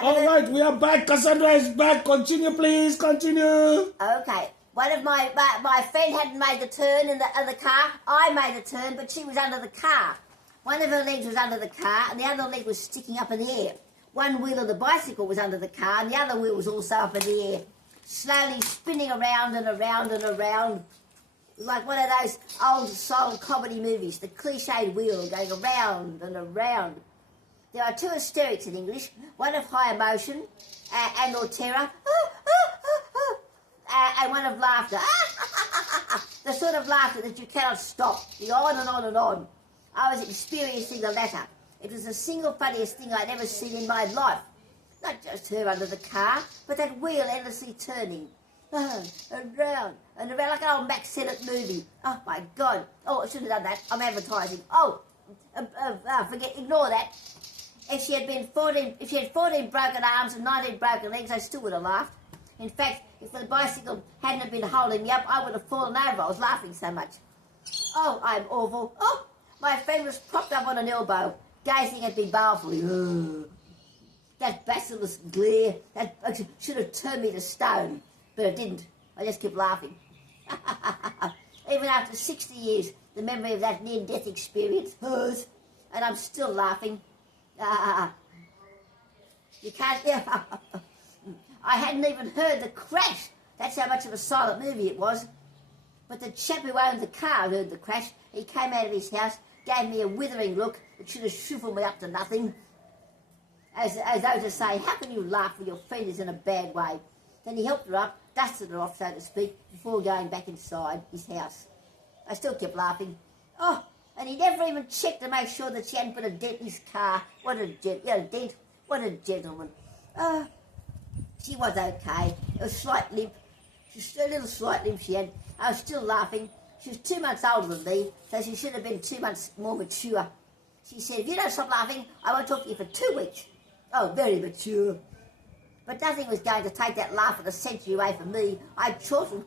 All right, we are back. Cassandra is back. Continue, please. Continue. Okay. One of my friend hadn't made the turn in the car. I made the turn, but she was under the car. One of her legs was under the car, and the other leg was sticking up in the air. One wheel of the bicycle was under the car, and the other wheel was also up in the air, slowly spinning around and around and around, like one of those old soul comedy movies, the cliched wheel going around and around. There are two hysterics in English, one of high emotion and or terror, and one of laughter. The sort of laughter that you cannot stop. You go on and on and on. I was experiencing the latter. It was the single funniest thing I'd ever seen in my life. Not just her under the car, but that wheel endlessly turning. Around and around like an old Max Sennett movie. Oh my God. Oh, I shouldn't have done that. I'm advertising. Forget, ignore that. If she had 14 broken arms and 19 broken legs, I still would have laughed. In fact, if the bicycle hadn't been holding me up, I would have fallen over. I was laughing so much. Oh, I'm awful. Oh, my friend was propped up on an elbow, gazing at me balefully. That basilisk glare, that should have turned me to stone, but it didn't. I just kept laughing. Even after 60 years, the memory of that near-death experience hurts, and I'm still laughing. You can't... I hadn't even heard the crash. That's how much of a silent movie it was. But the chap who owned the car heard the crash. He came out of his house, gave me a withering look that should have shriveled me up to nothing. As though to say, how can you laugh when your friend is in a bad way? Then he helped her up, dusted her off, so to speak, before going back inside his house. I still kept laughing. Oh, and he never even checked to make sure that she hadn't put a dent in his car. What a dent. What a gentleman. She was okay. It was a slight limp. Just a little slight limp she had. I was still laughing. She was 2 months older than me, so she should have been 2 months more mature. She said, if you don't stop laughing, I won't talk to you for 2 weeks. Oh, very mature. But nothing was going to take that laugh of the century away from me. I chortled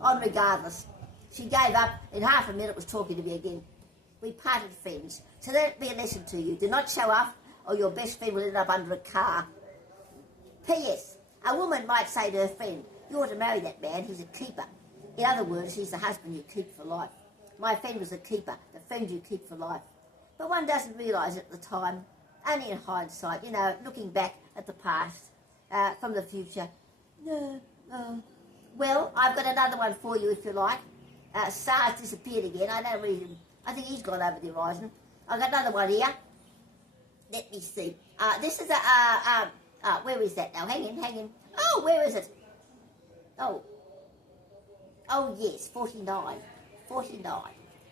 on regardless. She gave up. In half a minute was talking to me again. We parted friends. So let it be a lesson to you. Do not show off, or your best friend will end up under a car. P.S. A woman might say to her friend, you ought to marry that man, he's a keeper. In other words, he's the husband you keep for life. My friend was a keeper, the friend you keep for life. But one doesn't realise it at the time, only in hindsight, looking back at the past, from the future. Well, I've got another one for you if you like. SARS disappeared again. I think he's gone over the horizon. I've got another one here. Let me see. This is where is that now? Hang in. Oh, where is it? Oh yes, 49. 49.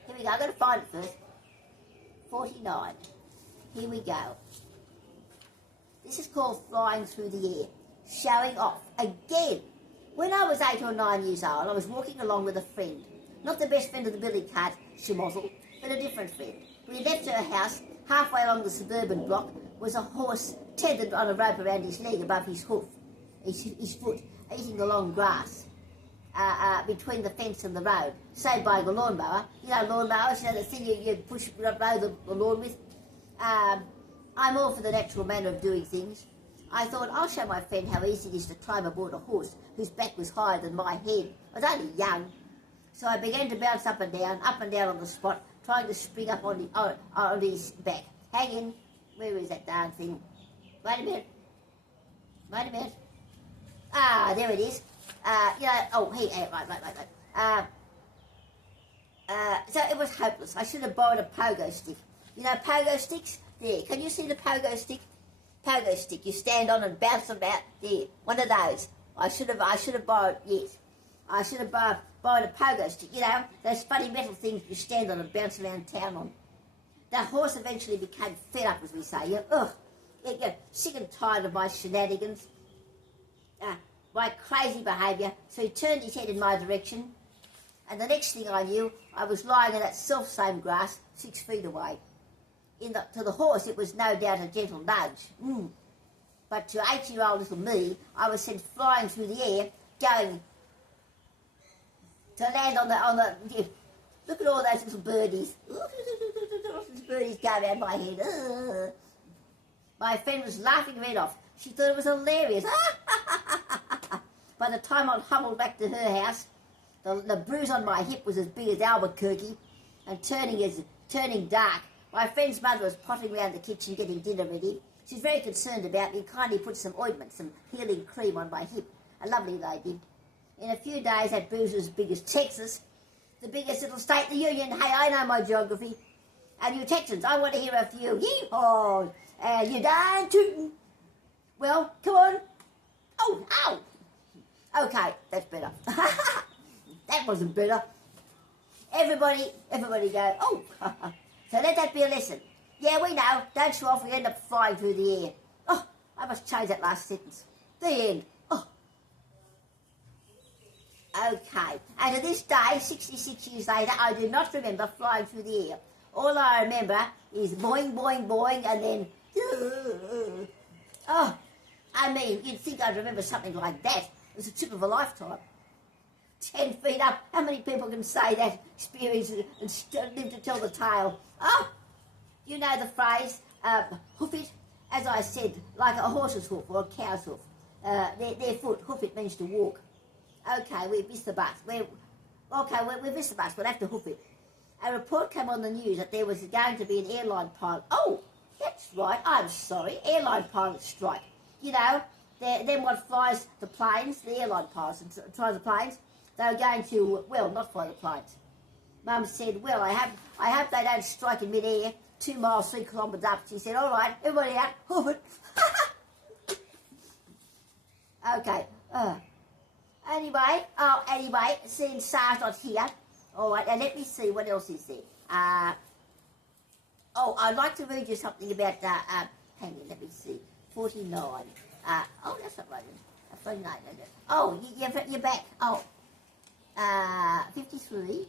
Here we go. I've got to find it first. 49. Here we go. This is called Flying Through the Air. Showing off. Again. When I was 8 or 9 years old, I was walking along with a friend. Not the best friend of the billy cart, schmozzle, but a different friend. We left her house. Halfway along the suburban block was a horse tethered on a rope around his leg above his hoof, his foot, eating the long grass between the fence and the road, saved by the lawnmower. Lawnmowers, the thing you push mow the lawn with. I'm all for the natural manner of doing things. I thought, I'll show my friend how easy it is to climb aboard a horse whose back was higher than my head. I was only young. So I began to bounce up and down on the spot, trying to spring up on his back. Hang in. Where is that darn thing? Wait a minute. There it is. Right. So it was hopeless. I should have borrowed a pogo stick. Pogo sticks? There. Can you see the pogo stick? Pogo stick. You stand on and bounce about. There. One of those. I should have borrowed, yes. I should have borrowed a pogo stick. Those funny metal things you stand on and bounce around town on. The horse eventually became fed up, as we say. Sick and tired of my shenanigans, my crazy behaviour. So he turned his head in my direction, and the next thing I knew, I was lying in that self-same grass 6 feet away. To the horse, it was no doubt a gentle nudge. But to 8-year-old little me, I was sent flying through the air, going to land on the. Look at all those little birdies. Birdies go around my head. My friend was laughing her head off. She thought it was hilarious. By the time I'd hobbled back to her house, the bruise on my hip was as big as Albuquerque and turning dark. My friend's mother was pottering around the kitchen getting dinner ready. She's very concerned about me and kindly put some ointment, some healing cream on my hip. A lovely lady. In a few days, that bruise was as big as Texas, the biggest little state in the Union. Hey, I know my geography. And you Texans, I want to hear a few yee-haws. And you done tootin'. Well, come on. Oh, ow. Okay, that's better. That wasn't better. Everybody go, oh. So let that be a lesson. Yeah, we know. Don't show off, we end up flying through the air. Oh, I must change that last sentence. The end. Oh. Okay. And to this day, 66 years later, I do not remember flying through the air. All I remember is boing, boing, boing, and then... Oh, I mean, you'd think I'd remember something like that. It was a trip of a lifetime. 10 feet up. How many people can say that experience and live to tell the tale? Oh, you know the phrase, hoof it? As I said, like a horse's hoof or a cow's hoof. Their foot, hoof it means to walk. Okay, we've missed the bus. We've missed the bus. We'll have to hoof it. A report came on the news that there was going to be an airline pilot. Oh, that's right. I'm sorry. Airline pilot strike. You know, then what flies the planes, the airline pilots and flies the planes, they were going to, well, not fly the planes. Mum said, well, I hope they don't strike in mid-air, 2 miles, 3 kilometres up. She said, all right, everybody out, hoof it. Okay. Anyway, seeing Sar's not here. All right, and let me see, what else is there? I'd like to read you something about, hang on, let me see, 49. That's not right. 49, oh, you're back. 53.